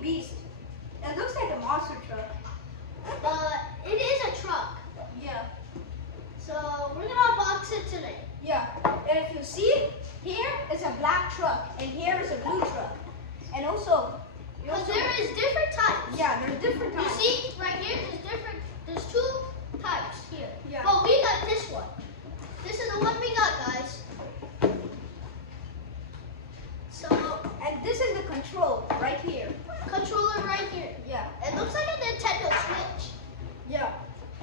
beast. It looks like a monster truck. It is a truck. Yeah. So we're gonna unbox it today. Yeah. And if you see, here is a black truck, and here is a blue truck. And also, Because there is different types. yeah, there's different You types. see, right here, there's two types here. Yeah. But we got this one. This is the one we got, guys. So, And this is the control right here. controller right here. Yeah. It looks like a Nintendo Switch. Yeah.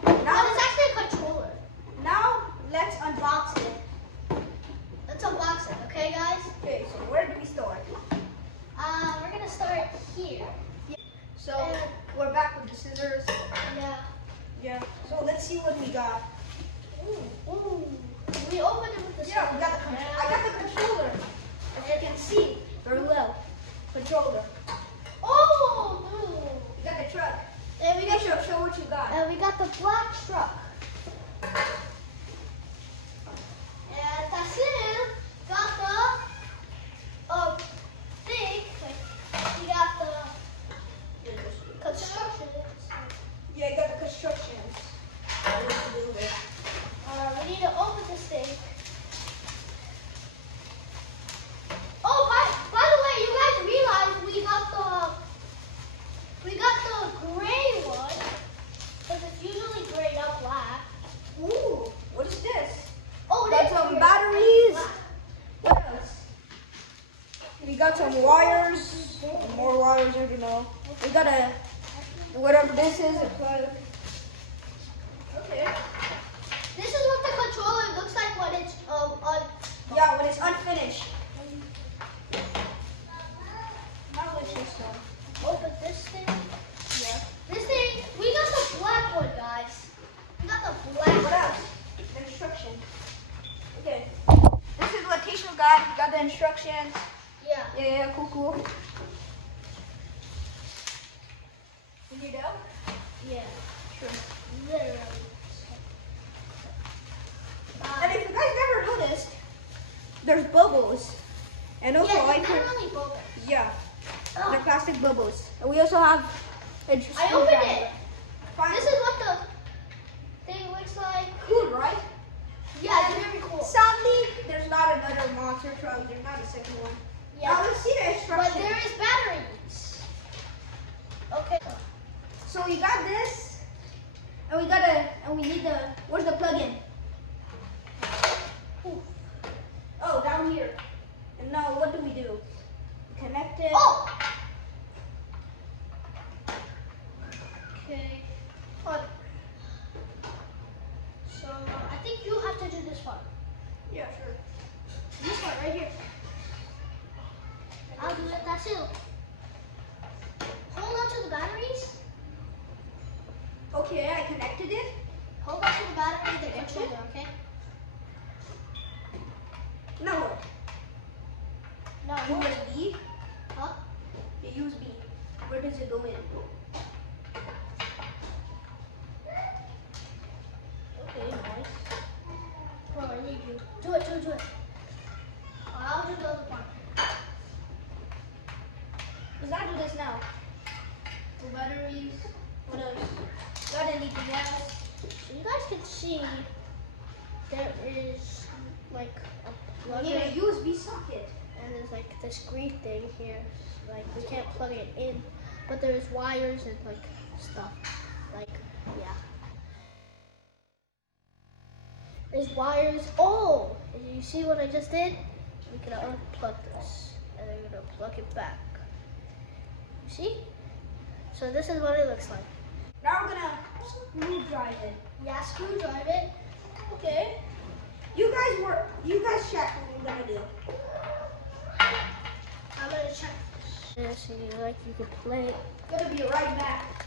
But Now, it's actually a controller. now let's unbox it. Let's unbox it, okay, guys? Okay, so where do we start? We're gonna start here. So we're back with the scissors. Yeah. Yeah. So let's see what we got. Ooh. We opened it with the Yeah, we got the I got the controller. As you can see very well. Controller. Oh, ooh. We got the truck. And we got Show what you got. And we got the black truck. And that's it. Got the thing. We got the construction. Yeah, I got the constructions. We need to open this thing. Oh, by the way, you guys realize we got the gray one. Because it's usually gray, not black. Ooh, what is this? Oh, Got that's some gray. batteries. Black. What else? We got some wires. More wires, I don't know. We got a, whatever this is, a plug. Okay. This is what the controller looks like when it's Yeah, when it's unfinished. Now let's just open this thing. yeah. This thing, we got the black one, guys. We got the What black. else? The instructions. Okay. This is what Tisha got. We got the instructions. Yeah. Yeah, cool. You need help? Yeah. Sure. Literally. And if you guys never noticed, there's bubbles. And also yeah, I they're can, really bubbles. yeah, Oh, they're plastic bubbles. And we also have a I opened it. Fine. This is what the thing looks like. Cool, right? Yeah, it's very cool. Sadly, there's not another monster truck. There's not a second one. Now Yeah. let's see the But instructions. there is batteries. Okay. So we got this, and we need the, where's the plug-in? Ooh. Oh, down here. And now what do we do? Connect it. Oh! Okay. What? So, I think you have to do this part. Yeah, sure. This part right here. I'll do it. That's it. Hold on to the batteries. Okay, I connected it. Hold on to the battery, the controller, okay? Now what? No. USB? Huh? The USB. Where does it go in? Okay, nice. Bro, I need you. Do it. I'll do the other part. Let's not do this now. The batteries. What else? Got anything else? So you guys can see there is like a plug We need a in, USB socket. and there's like this green thing here. Like we can't plug it in, but there's wires and like stuff. Like yeah. There's wires. Oh, and you see what I just did? We can unplug this, and then we're gonna plug it back. You see? So this is what it looks like. Now we're gonna screw drive it. Yeah, screwdriver it. Okay. You guys check what we're gonna do. I'm gonna check this. And like you can play it. Gonna be right back.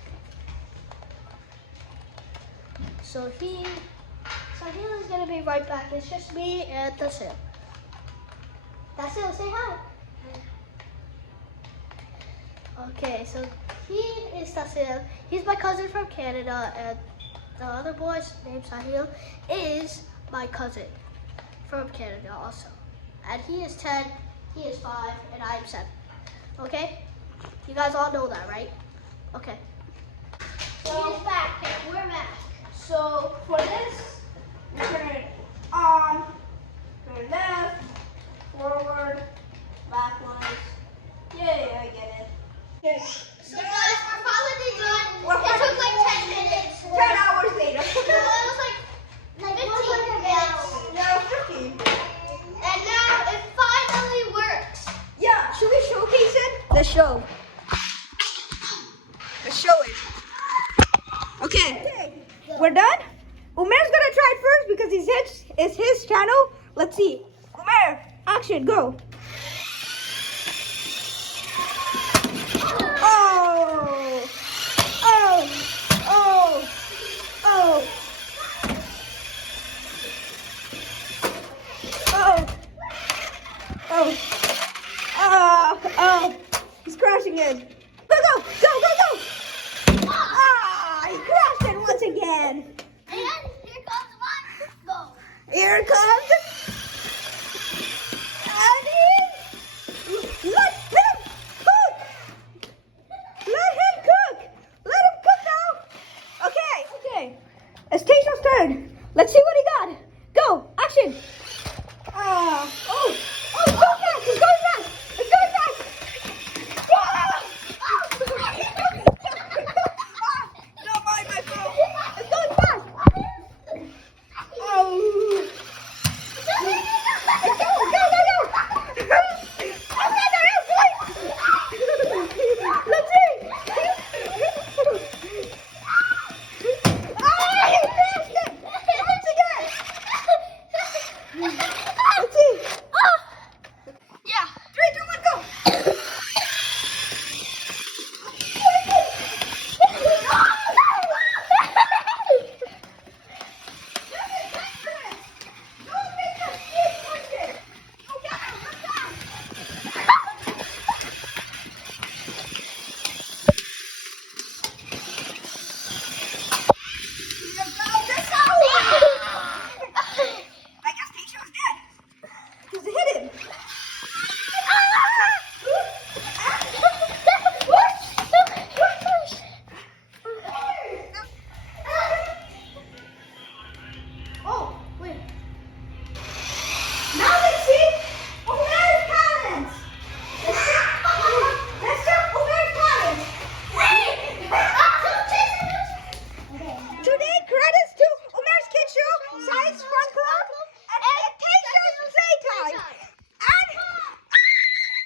So he is gonna be right back. It's just me and Tasil. Tasil, say hi. Okay, so he is Tasil. He's my cousin from Canada, and the other boy's named Sahil is my cousin from Canada also. And he is 10, he is 5, and I am 7. Okay? You guys all know that, right? Okay. So back. We're back. So for this, we turn it on, turn left, forward, backwards. Yeah, I get it. Okay. So guys, we're finally done. We're It took finally like 10 minutes. 10 hours later. No, it was like 15 minutes. No, 15. And now it finally works. Yeah, should we showcase it? Let's show. Let's show it. Okay, we're done. Umair's gonna try it first because it's his channel. Let's see. Umair, action, go. Oh, oh, oh, oh, oh, oh, oh, he's crashing it. Go, go, go, go, go. Ah, he crashed it once again. And here comes my go. Here comes the